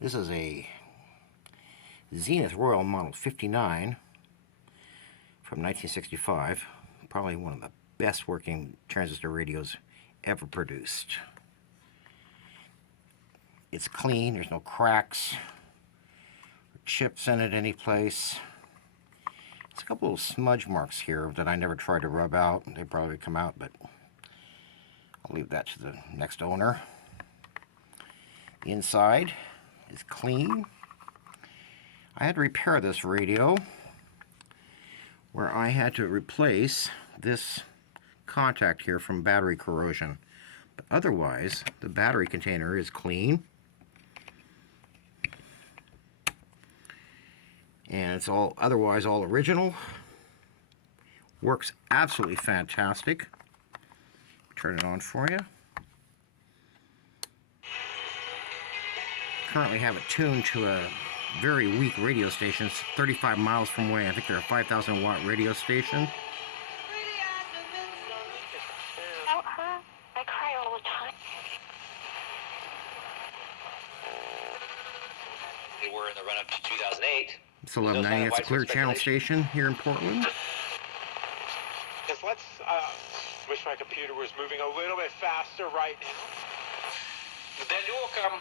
This is a Zenith Royal Model 59 from 1965. Probably one of the best working transistor radios ever produced. It's clean, there's no cracks or chips in it any place. There's a couple of smudge marks here that I never tried to rub out. They probably come out, but I'll leave that to the next owner. The inside is clean. I had to repair this radio where I had to replace this contact here from battery corrosion. But otherwise, the battery container is clean. And it's all otherwise all original. Works absolutely fantastic. Turn it on for you. Currently have it tuned to a very weak radio station. It's 35 miles from where I think they're a 5,000 watt radio station. I cry all the time. They were in the run-up to 2008. It's 1190. It's a clear channel station here in Portland. Let's wish my computer was moving a little bit faster right now. Then you will come.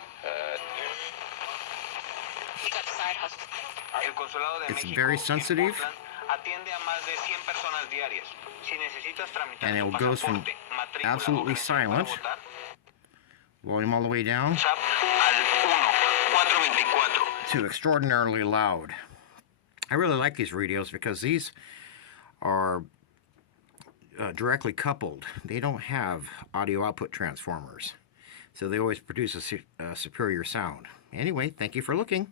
He got side hustle. El Consulado de It's México very en sensitive. Portland atiende a más de 100 personas diarias. Si necesitas tramitar And tu it goes from pasaporte, matrícula o absolutely credencial silent, para votar, volume all the way down, WhatsApp al 1-424. to extraordinarily loud. I really like these radios because these are directly coupled. They don't have audio output transformers, so they always produce a superior sound. Anyway, thank you for looking.